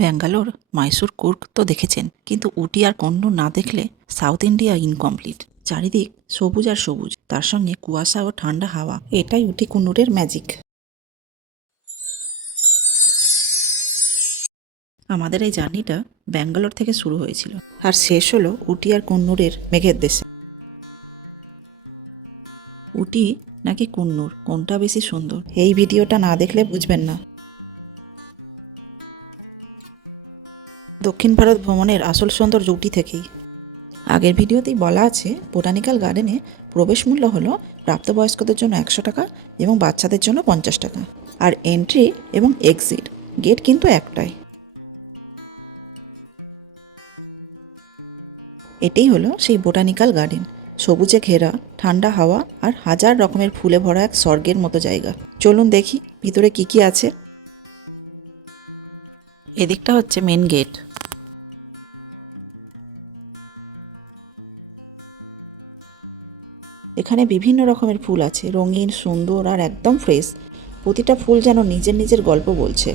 ব্যাঙ্গালোর, মাইসুর কুর্ক তো দেখেছেন, কিন্তু উটি আর কন্নূর না দেখলে সাউথ ইন্ডিয়া ইনকমপ্লিট। চারিদিক সবুজ আর সবুজ, তার সঙ্গে কুয়াশা ও ঠান্ডা হাওয়া, এটাই উটি কুন্নুরের ম্যাজিক। আমাদের এই জার্নিটা ব্যাঙ্গালোর থেকে শুরু হয়েছিল, আর শেষ হলো উটি আর কুন্নুরের মেঘের দেশে। উটি নাকি কুন্নুর, কোনটা বেশি সুন্দর? এই ভিডিওটা না দেখলে বুঝবেন না। দক্ষিণ ভারত ভ্রমণের আসল সৌন্দর্য উটি থেকেই। আগের ভিডিওতেই বলা আছে, বোটানিক্যাল গার্ডেনে প্রবেশ মূল্য হলো প্রাপ্তবয়স্কদের জন্য একশো টাকা এবং বাচ্চাদের জন্য পঞ্চাশ টাকা। আর এন্ট্রি এবং এক্সিট গেট কিন্তু একটাই। এটাই হলো সেই বোটানিক্যাল গার্ডেন। সবুজে ঘেরা, ঠান্ডা হাওয়া আর হাজার রকমের ফুলে ভরা এক স্বর্গের মতো জায়গা। চলুন দেখি ভিতরে কি কি আছে। এদিকটা হচ্ছে মেন গেট এখানে বিভিন্ন রকমের ফুল আছে। রঙিন, সুন্দর আর একদম ফ্রেশ প্রতিটা ফুল যেন নিজের নিজের গল্প বলছে।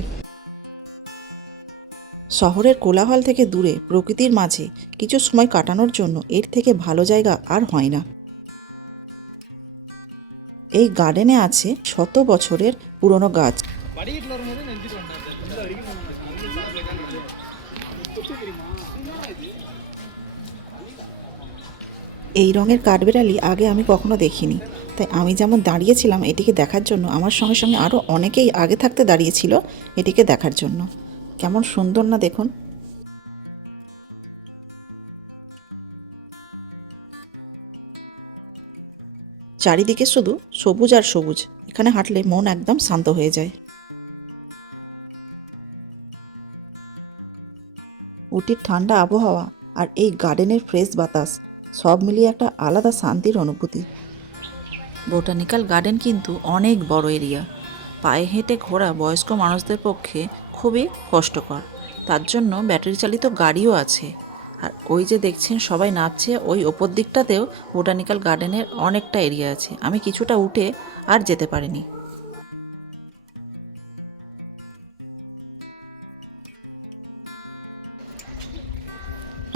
শহরের কোলাহল থেকে দূরে, প্রকৃতির মাঝে কিছু সময় কাটানোর জন্য এর থেকে ভালো জায়গা আর হয় না। এই গার্ডেনে আছে শত বছরের পুরনো গাছ। এই রঙের কাঠবেড়ালি আগে আমি কখনো দেখিনি। তাই আমি যেমন দাঁড়িয়েছিলাম এটিকে দেখার জন্য, আমার সঙ্গে সঙ্গে আরও অনেকেই আগে থাকতে দাঁড়িয়েছিল এটিকে দেখার জন্য। কেমন সুন্দর না দেখুন। চারিদিকে শুধু সবুজ আর সবুজ, এখানে হাঁটলে মন একদম শান্ত হয়ে যায়। উটির ঠান্ডা আবহাওয়া আর এই গার্ডেনের ফ্রেশ বাতাস সব মিলিয়ে একটা আলাদা শান্তির অনুভূতি। বোটানিক্যাল গার্ডেন কিন্তু অনেক বড় এরিয়া। পায়ে হেঁটে ঘোরা বয়স্ক মানুষদের পক্ষে খুবই কষ্টকর। তার জন্য ব্যাটারি চালিত গাড়িও আছে। আর ওই যে দেখছেন সবাই নাচছে ওই ওপর দিকটাতেও বোটানিক্যাল গার্ডেনের অনেকটা এরিয়া আছে। আমি কিছুটা উঠে আর যেতে পারিনি।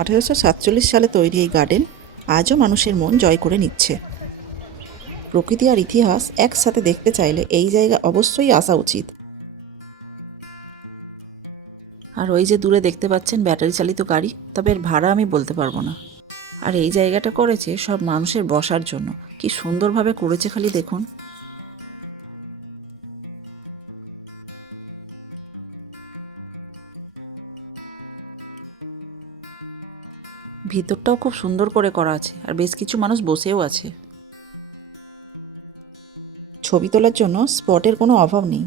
আঠেরোশো সাতচল্লিশ সালে তৈরি এই গার্ডেন আজও মানুষের মন জয় করে নিচ্ছে। প্রকৃতি আর ইতিহাস একসাথে দেখতে চাইলে এই জায়গা অবশ্যই আসা উচিত। আর ওই যে দূরে দেখতে পাচ্ছেন ব্যাটারি চালিত গাড়ি, তবে এর ভাড়া আমি বলতে পারব না। আর এই জায়গাটা করেছে সব মানুষের বসার জন্য। কি সুন্দরভাবে করেছে খালি দেখুন। ভিতরটাও খুব সুন্দর করে করা আছে আর বেশ কিছু মানুষ বসেও আছে। ছবি তোলার জন্য স্পটের কোনো অভাব নেই।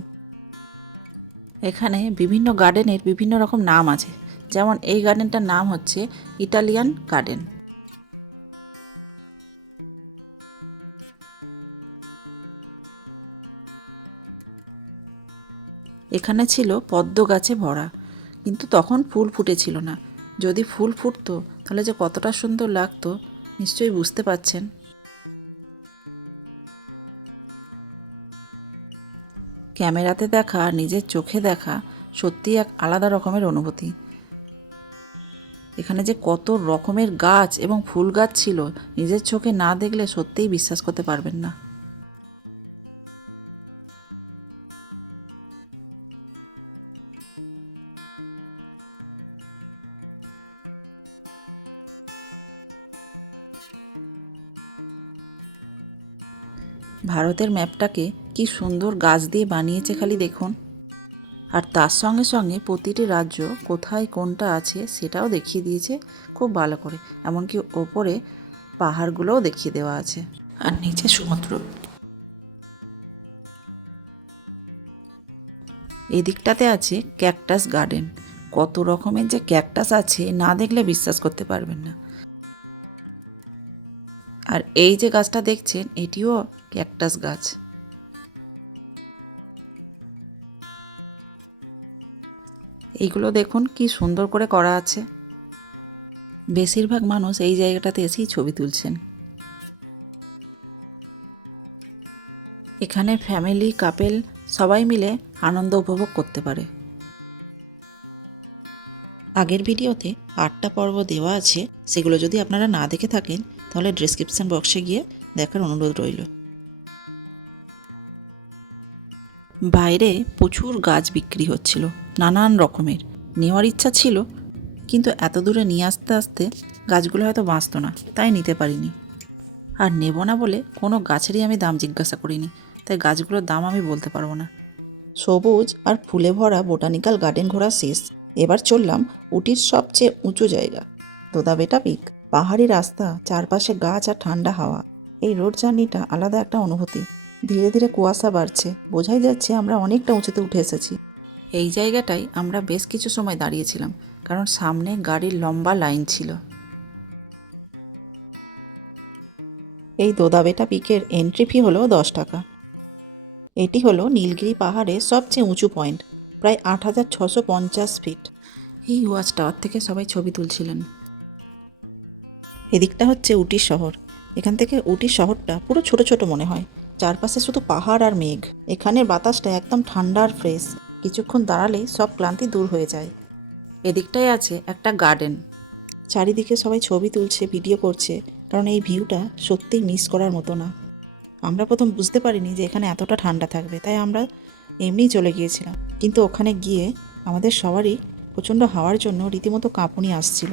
এখানে বিভিন্ন গার্ডেনের বিভিন্ন রকম নাম আছে যেমন এই গার্ডেনটার নাম হচ্ছে ইটালিয়ান গার্ডেন। এখানে ছিল পদ্ম গাছে ভরা কিন্তু তখন ফুল ফুটেছিল না। যদি ফুল ফুটতো, তাহলে যে কতটা সুন্দর লাগতো, নিশ্চয়ই বুঝতে পারছেন। ক্যামেরাতে দেখা আর নিজের চোখে দেখা সত্যিই এক আলাদা রকমের অনুভূতি। এখানে যে কত রকমের গাছ এবং ফুল গাছ ছিল, নিজের চোখে না দেখলে সত্যিই বিশ্বাস করতে পারবেন না। ভারতের ম্যাপটাকে কি সুন্দর গাছ দিয়ে বানিয়েছে খালি দেখুন। আর তার সঙ্গে সঙ্গে প্রতিটি রাজ্য কোথায় কোনটা আছে সেটাও দেখিয়ে দিয়েছে খুব ভালো করে। এমনকি ওপরে পাহাড়গুলোও দেখিয়ে দেওয়া আছে। আর নিচে সমুদ্র। এদিকটাতে আছে ক্যাকটাস গার্ডেন। কত রকমের যে ক্যাকটাস আছে না দেখলে বিশ্বাস করতে পারবেন না। আর এই যে গাছটা দেখছেন, এটিও ক্যাকটাস গাছ। এইগুলো দেখুন কি সুন্দর করে করা আছে। বেশিরভাগ মানুষ এই জায়গাটাতে এসেই ছবি তুলছেন। এখানে ফ্যামিলি কাপেল সবাই মিলে আনন্দ উপভোগ করতে পারে। আগের ভিডিওতে আটটা পর্ব দেওয়া আছে, সেগুলো যদি আপনারা না দেখে থাকেন, তাহলে ডিসক্রিপশন বক্সে গিয়ে দেখার অনুরোধ রইল। বাইরে প্রচুর গাছ বিক্রি হচ্ছিল, নানান রকমের। নেওয়ার ইচ্ছা ছিল, কিন্তু এত দূরে নিয়ে আসতে আসতে গাছগুলো হয়তো বাঁচত না, তাই নিতে পারিনি। আর নেব না বলে কোনো গাছেরই আমি দাম জিজ্ঞাসা করিনি, তাই গাছগুলোর দাম আমি বলতে পারব না। সবুজ আর ফুলে ভরা বোটানিক্যাল গার্ডেন ঘোরা শেষ। এবার চললাম উটির সবচেয়ে উঁচু জায়গা। দোদাবেটা পিক পাহাড়ি রাস্তা, চারপাশে গাছ আর ঠান্ডা হাওয়া। এই রোড জার্নিটা আলাদা একটা অনুভূতি। ধীরে ধীরে কুয়াশা বাড়ছে। বোঝাই যাচ্ছে আমরা অনেকটা উঁচুতে উঠে এসেছি। এই জায়গাটায় আমরা বেশ কিছু সময় দাঁড়িয়েছিলাম, কারণ সামনে গাড়ির লম্বা লাইন ছিল। এই দোদাবেটা পিকের এন্ট্রি ফি হলো দশ টাকা। এটি হলো নীলগিরি পাহাড়ের সবচেয়ে উঁচু পয়েন্ট প্রায় আট হাজার ছশো পঞ্চাশ ফিট এই ওয়াচ টাওয়ার থেকে সবাই ছবি তুলছিলেন। এদিকটা হচ্ছে উটি শহর। এখান থেকে উটি শহরটা পুরো ছোট ছোট মনে হয়। চারপাশে শুধু পাহাড় আর মেঘ। এখানের বাতাসটা একদম ঠান্ডা আর ফ্রেশ কিছুক্ষণ দাঁড়ালেই সব ক্লান্তি দূর হয়ে যায়। এদিকটায় আছে একটা গার্ডেন চারিদিকে সবাই ছবি তুলছে ভিডিও করছে কারণ এই ভিউটা সত্যিই মিস করার মতো না। আমরা প্রথম বুঝতে পারিনি যে এখানে এতটা ঠান্ডা থাকবে তাই আমরা এমনিই চলে গিয়েছিলাম। কিন্তু ওখানে গিয়ে আমাদের সবারই প্রচণ্ড হাওয়ার জন্য রীতিমতো কাঁপুনি আসছিল।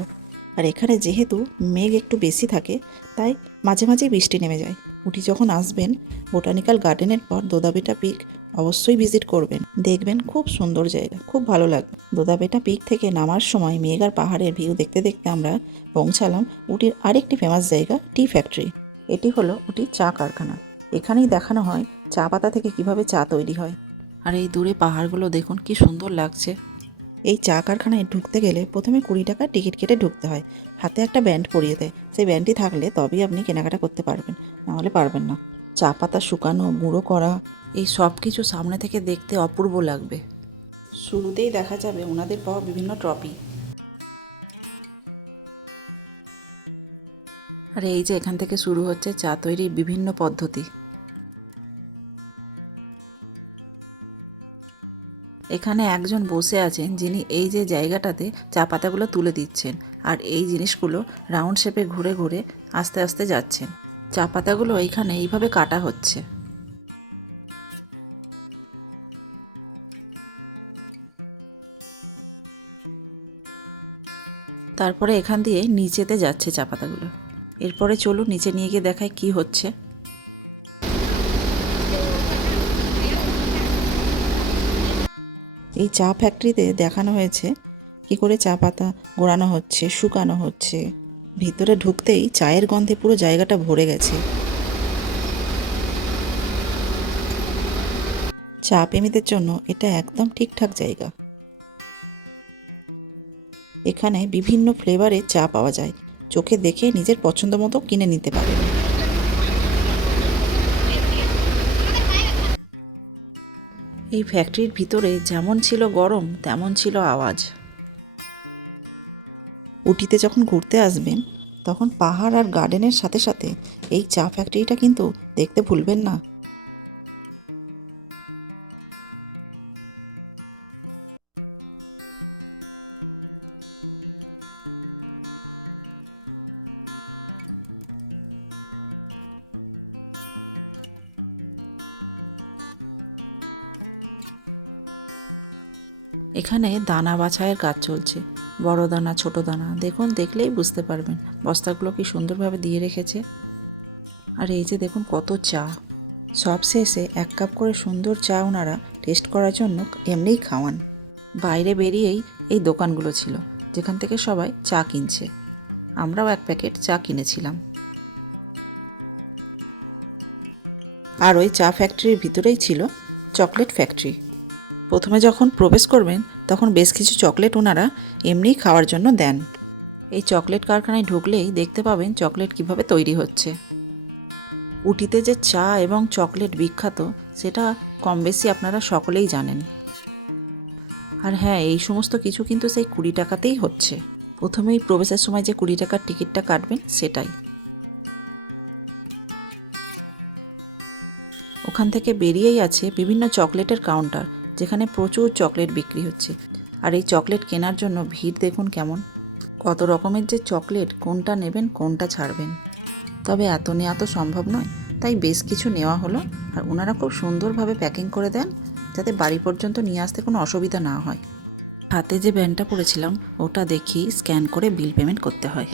আর এখানে যেহেতু মেঘ একটু বেশি থাকে, তাই মাঝে মাঝে বৃষ্টি নেমে যায়। উটি যখন আসবেন, বোটানিক্যাল গার্ডেনের পর দোদাবেটা পিক অবশ্যই ভিজিট করবেন। দেখবেন খুব সুন্দর জায়গা, খুব ভালো লাগবে। দোদাবেটা পিক থেকে নামার সময় মেঘ আর পাহাড়ের ভিউ দেখতে দেখতে আমরা পৌঁছালাম উটির আরেকটি ফেমাস জায়গা, টি ফ্যাক্টরি। এটি হলো উটির চা কারখানা। এখানেই দেখানো হয় চা পাতা থেকে কীভাবে চা তৈরি হয়। আর এই দূরে পাহাড়গুলো দেখুন, কি সুন্দর লাগছে। এই চা কারখানায় ঢুকতে গেলে প্রথমে কুড়ি টাকা টিকিট কেটে ঢুকতে হয়। হাতে একটা ব্যান্ড পরিয়ে দেয়। সেই ব্যান্ডটি থাকলে তবেই আপনি কেনাকাটা করতে পারবেন, নাহলে পারবেন না। চা পাতা শুকানো, গুঁড়ো করা, এই সব কিছু সামনে থেকে দেখতে অপূর্ব লাগবে। শুরুতেই দেখা যাবে ওনাদের পাওয়া বিভিন্ন ট্রফি। আর এই যে এখান থেকে শুরু হচ্ছে চা তৈরির বিভিন্ন পদ্ধতি। এখানে একজন বসে আছেন যিনি এই যে জায়গাটাতে চা পাতাগুলো তুলে দিচ্ছেন আর এই জিনিসগুলো রাউন্ড শেপে ঘুরে ঘুরে আস্তে আস্তে যাচ্ছেন। চা পাতাগুলো এইখানে এইভাবে কাটা হচ্ছে। তারপরে এখান দিয়ে নিচেতে যাচ্ছে চা পাতাগুলো। এরপরে চলুন নিচে নিয়ে গিয়ে দেখায় কি হচ্ছে। এই চা ফ্যাক্টরিতে দেখানো হয়েছে কি করে চা পাতা গোড়ানো হচ্ছে, শুকানো হচ্ছে। ভিতরে ঢুকতেই চায়ের গন্ধে পুরো জায়গাটা ভরে গেছে। চা প্রেমীদের জন্য এটা একদম ঠিকঠাক জায়গা। এখানে বিভিন্ন ফ্লেভারের চা পাওয়া যায়। চোখে দেখে নিজের পছন্দ মতো কিনে নিতে পারেন। এই ফ্যাক্টরির ভিতরে যেমন ছিল গরম, তেমন ছিল আওয়াজ। উটিতে যখন ঘুরতে আসবেন, তখন পাহাড় আর গার্ডেনের সাথে সাথে এই চা ফ্যাক্টরিটা কিন্তু দেখতে ভুলবেন না। এখানে দানা বাছাইয়ের কাজ চলছে। বড় দানা, ছোট দানা। দেখুন, দেখলেই বুঝতে পারবেন বস্তাগুলো কি সুন্দরভাবে দিয়ে রেখেছে। আর এই যে দেখুন, কত চা। সব শেষে এক কাপ করে সুন্দর চা ওনারা টেস্ট করার জন্য এমনিই খাওয়ান। বাইরে বেরিয়েই এই দোকানগুলো ছিল, যেখান থেকে সবাই চা কিনছে। আমরাও এক প্যাকেট চা কিনেছিলাম। আর ওই চা ফ্যাক্টরির ভিতরেই ছিল চকলেট ফ্যাক্টরি। প্রথমে যখন প্রবেশ করবেন, তখন বেশ কিছু চকলেট ওনারা এমনিই খাওয়ার জন্য দেন। এই চকলেট কারখানায় ঢুকলেই দেখতে পাবেন চকলেট কীভাবে তৈরি হচ্ছে। উটিতে যে চা এবং চকলেট বিখ্যাত, সেটা কম বেশি আপনারা সকলেই জানেন। আর হ্যাঁ এই সমস্ত কিছু কিন্তু সেই কুড়ি টাকাতেই হচ্ছে। প্রথমেই প্রবেশের সময় যে কুড়ি টাকার টিকিটটা কাটবেন, সেটাই। ওখান থেকে বেরিয়েই আছে বিভিন্ন চকলেটের কাউন্টার। যেখানে প্রচুর চকলেট বিক্রি হচ্ছে। আর এই চকলেট কেনার জন্য ভিড় দেখুন কেমন? কত রকমের যে চকলেট, কোনটা নেবেন, কোনটা ছাড়বেন। তবে এত নেওয়া তো সম্ভব নয়। তাই বেশ কিছু নেওয়া হলো। আর ওনারা খুব সুন্দরভাবে প্যাকিং করে দেন, যাতে বাড়ি পর্যন্ত নিয়ে আসতে কোনো অসুবিধা না হয়। হাতে যে ব্যান্ডটা পরেছিলাম, ওটা দেখি স্ক্যান করে বিল পেমেন্ট করতে হয়।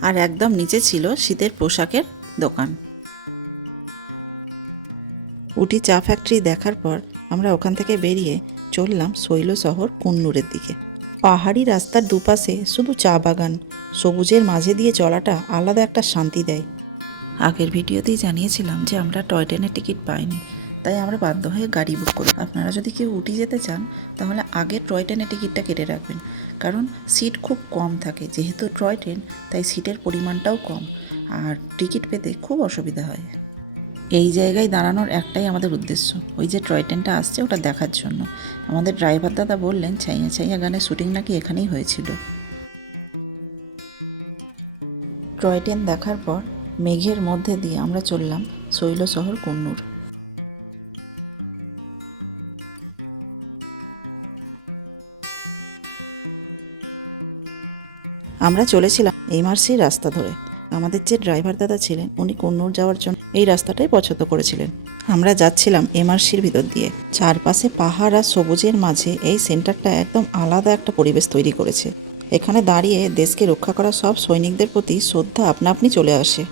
আর একদম নিচে ছিল শীতের পোশাকের দোকান। উটি চা ফ্যাক্টরি দেখার পর আমরা ওখান থেকে বেরিয়ে চললাম শৈল শহর কুন্নুরের দিকে। পাহাড়ি রাস্তার দুপাশে শুধু চা বাগান, সবুজের মাঝে দিয়ে চলাটা আলাদা একটা শান্তি দেয়। আগের ভিডিওতেই জানিয়েছিলাম যে আমরা টয় ট্রেনের টিকিট পাইনি, তাই আমরা বাধ্য হয়ে গাড়ি বুক করি আপনারা যদি কেউ উটি যেতে চান, তাহলে আগে টয় ট্রেনের টিকিটটা কেটে রাখবেন, কারণ সিট খুব কম থাকে। যেহেতু টয় ট্রেন, তাই সিটের পরিমাণটাও কম, আর টিকিট পেতে খুব অসুবিধা হয়। এই জায়গায় দাঁড়ানোর একটাই আমাদের উদ্দেশ্য। ওই যে টয় ট্রেনটা আসছে, ওটা দেখার জন্য। আমাদের ড্রাইভার দাদা বললেন, ছাইয়া ছাইয়া গানের শুটিং নাকি এখানেই হয়েছিল? টয় ট্রেন দেখার পর মেঘের মধ্যে দিয়ে আমরা চললাম শৈল শহর কন্নুর। আমরা চলেছিলাম এমআরসি রাস্তা ধরে। আমাদের যে ড্রাইভার দাদা ছিলেন, উনি কন্নুর যাওয়ার জন্য এই রাস্তাটাই পছন্দ করেছিলেন। আমরা যাচ্ছিলাম এমআরসির ভিতর দিয়ে। চারপাশে পাহাড় আর সবুজের মাঝে এই সেন্টারটা একদম আলাদা একটা পরিবেশ তৈরি করেছে। এখানে দাঁড়িয়ে দেশকে রক্ষা করা সব সৈনিকদের প্রতি শ্রদ্ধা আপনা আপনি চলে আসে।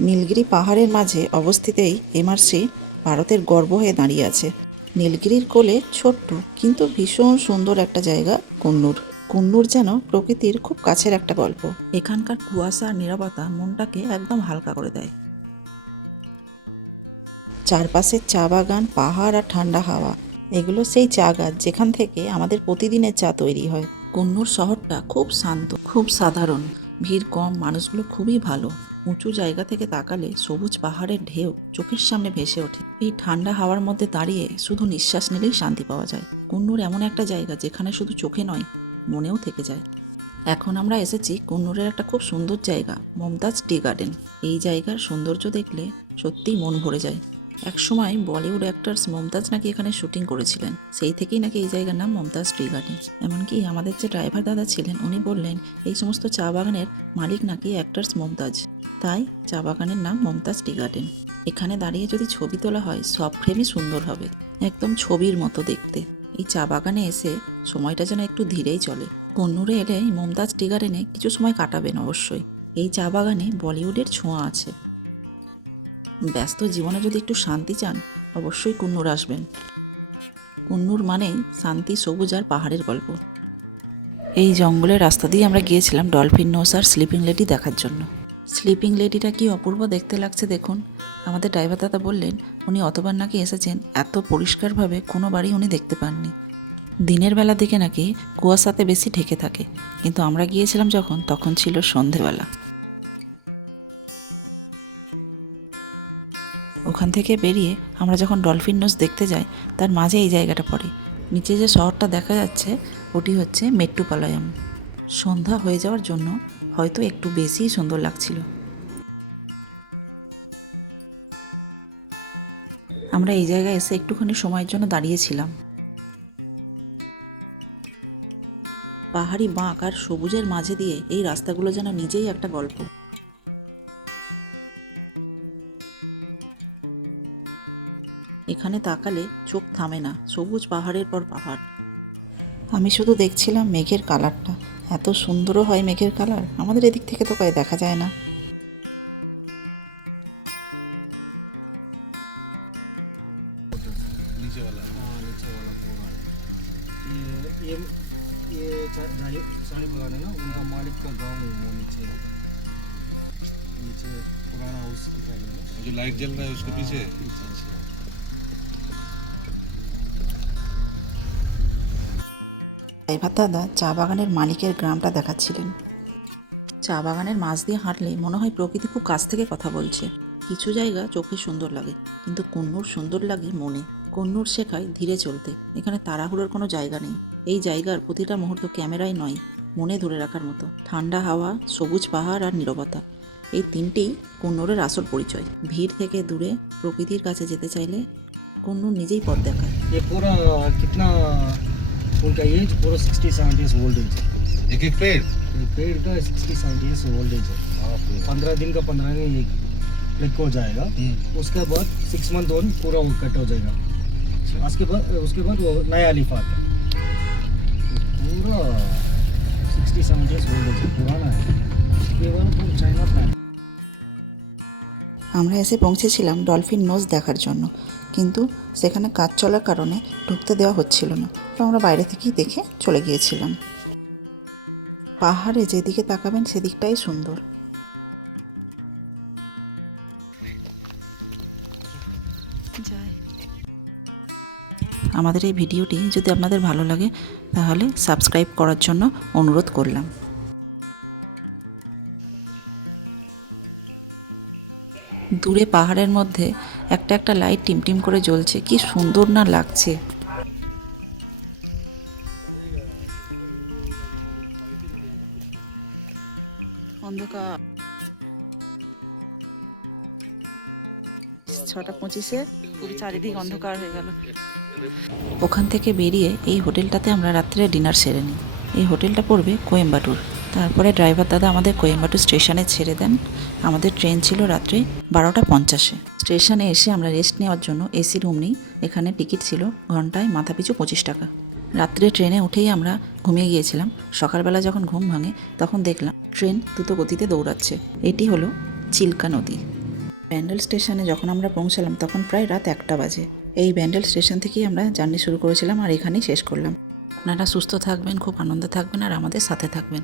নীলগিরি পাহাড়ের মাঝে অবস্থিতেই এমআরসি ভারতের গর্ব হয়ে দাঁড়িয়ে আছে। নীলগিরির কোলে ছোট্ট কিন্তু ভীষণ সুন্দর একটা জায়গা কুন্নুর কুন্নুর যেন প্রকৃতির খুব কাছের একটা গল্প। এখানকার কুয়াশা আর নিরাপত্তা মনটাকে একদম হালকা করে দেয়। চারপাশে চা বাগান পাহাড় আর ঠান্ডা হাওয়া এগুলো সেই চা গাছ যেখান থেকে আমাদের প্রতিদিনের চা তৈরি হয়। কুন্নুর শহরটা খুব শান্ত খুব সাধারণ। ভিড় কম মানুষগুলো খুবই ভালো। উঁচু জায়গা থেকে তাকালে সবুজ পাহাড়ের ঢেউ চোখের সামনে ভেসে ওঠে। এই ঠান্ডা হাওয়ার মধ্যে দাঁড়িয়ে শুধু নিঃশ্বাস নিলেই শান্তি পাওয়া যায়। কুন্নুর এমন একটা জায়গা যেখানে শুধু চোখে নয় মনেও থেকে যায়। এখন আমরা এসেছি কুন্নুরের একটা খুব সুন্দর জায়গা, মমতাজ টি গার্ডেন। এই জায়গার সৌন্দর্য দেখলে সত্যিই মন ভরে যায়। একসময় বলিউড অ্যাক্টার্স মমতাজ নাকি এখানে শুটিং করেছিলেন। সেই থেকেই নাকি এই জায়গার নাম মমতাজ টি গার্ডেন। এমনকি আমাদের যে ড্রাইভার দাদা ছিলেন, উনি বললেন, এই সমস্ত চা বাগানের মালিক নাকি অ্যাক্টার্স মমতাজ। তাই চা বাগানের নাম মমতাজ টি গার্ডেন। এখানে দাঁড়িয়ে যদি ছবি তোলা হয়, সব ফ্রেমই সুন্দর হবে। একদম ছবির মতো দেখতে। এই চা বাগানে এসে সময়টা যেন একটু ধীরেই চলে। কন্নুরে এলে মমতাজ টি গার্ডেনে কিছু সময় কাটাবেন অবশ্যই। এই চা বাগানে বলিউডের ছোঁয়া আছে। ব্যস্ত জীবনে যদি একটু শান্তি চান, অবশ্যই কুন্নুর আসবেন। কুন্নুর মানেই শান্তি সবুজ আর পাহাড়ের গল্প। এই জঙ্গলের রাস্তা দিয়ে আমরা গিয়েছিলাম ডলফিন নোস আর স্লিপিং লেডি দেখার জন্য। স্লিপিং লেডিটা কি অপূর্ব দেখতে লাগছে দেখুন। আমাদের ড্রাইভার দাদা বললেন, উনি অতবার নাকি এসেছেন, এত পরিষ্কারভাবে কোনো বাড়ি উনি দেখতে পাননি। দিনের বেলা দিকে নাকি কুয়াশাতে বেশি ঢেকে থাকে, কিন্তু আমরা গিয়েছিলাম যখন, তখন ছিল সন্ধেবেলা। ওখান থেকে বেরিয়ে আমরা যখন ডলফিন নোস দেখতে যাই, তার মাঝে এই জায়গাটা পড়ে। নিচে যে শহরটা দেখা যাচ্ছে, ওটি হচ্ছে মেট্টুপালয়ম সন্ধ্যা হয়ে যাওয়ার জন্য হয়তো একটু বেশিই সুন্দর লাগছিল। আমরা এই জায়গায় এসে একটুখানি সময়ের জন্য দাঁড়িয়েছিলাম। পাহাড়ি বাঁক আর সবুজের মাঝে দিয়ে এই রাস্তাগুলো যেন নিজেই একটা গল্প। এখানে তাকালে চোখ থামে না, সবুজ পাহাড়ের পর পাহাড়। আমি শুধু দেখছিলাম মেঘের কালারটা। এত সুন্দরও হয় মেঘের কালার আমাদের এদিক থেকে তো প্রায় দেখা যায় না नीचे वाला हाँ नीचे वाला पूरा ये ড্রাইভার দাদা চা বাগানের মালিকের গ্রামটা দেখাচ্ছিলেন। চা বাগানের মাছ দিয়ে হাঁটলে মনে হয় প্রকৃতি খুব কাছ থেকে কথা বলছে। কিছু জায়গা চোখে সুন্দর লাগে, কিন্তু কন্নুর সুন্দর লাগে মনে। কন্নুর শেখায় ধীরে চলতে, এখানে তাড়াহুড়োর কোনো জায়গা নেই। এই জায়গার প্রতিটা মুহূর্ত ক্যামেরায় নয়, মনে ধরে রাখার মতো। ঠান্ডা হাওয়া, সবুজ পাহাড় আর নীরবতা, এই তিনটি কন্নুরের আসল পরিচয়। ভিড় থেকে দূরে, প্রকৃতির কাছে যেতে চাইলে কন্নুর নিজেই পথ দেখায়। उनका एज पूरा sixty seventy years old age है एक एक पेड़ ये पेड़ का sixty seventy years old age है पंद्रह दिन का पंद्रह दिन एक क्लिक हो जाएगा हम्म, उसके बाद सिक्स मंथ और पूरा वो कट हो जाएगा अच्छा। उसके बाद उसके बाद वो नया लीफ आता है पूरा sixty seventy years old age है पुराना है उसके बाद तो चाइना प्लांट আমরা এসে পৌঁছেছিলাম ডলফিন নোজ দেখার জন্য কিন্তু সেখানে কাজ চলার কারণে ঢুকতে দেওয়া হচ্ছিল না। তো আমরা বাইরে থেকেই দেখে চলে গিয়েছিলাম। পাহাড়ে যেদিকে তাকাবেন সেদিকটাই সুন্দর। আমাদের এই ভিডিওটি যদি আপনাদের ভালো লাগে তাহলে সাবস্ক্রাইব করার জন্য অনুরোধ করলাম। দূরে পাহাড়ের মধ্যে একটা একটা লাইট টিমটিম করে জ্বলছে। কি সুন্দর না লাগছে। অন্ধকার। ছটা পঁচিশে পুরো চারিদিক অন্ধকার হয়ে গেল। ওখান থেকে বেরিয়ে এই হোটেলটাতে আমরা রাত্রে ডিনার সেরে নিই। এই হোটেলটা পড়বে কোয়েম্বাটুর। তারপরে ড্রাইভার দাদা আমাদের কোয়েম্বাটুর স্টেশনে ছেড়ে দেন। আমাদের ট্রেন ছিল রাত্রে বারোটা পঞ্চাশে। স্টেশনে এসে আমরা রেস্ট নেওয়ার জন্য এসি রুম নিই, এখানে টিকিট ছিল ঘন্টায় মাথাপিছু পঁচিশ টাকা। রাত্রে ট্রেনে উঠেই আমরা ঘুমিয়ে গিয়েছিলাম। সকালবেলা যখন ঘুম ভাঙে, তখন দেখলাম ট্রেন দ্রুত গতিতে দৌড়াচ্ছে। এটি হলো চিল্কা নদী। ব্যান্ডেল স্টেশনে যখন আমরা পৌঁছালাম, তখন প্রায় রাত একটা বাজে। এই ব্যান্ডেল স্টেশন থেকেই আমরা জার্নি শুরু করেছিলাম আর এখানেই শেষ করলাম। আপনারা সুস্থ থাকবেন, খুব আনন্দে থাকবেন আর আমাদের সাথে থাকবেন।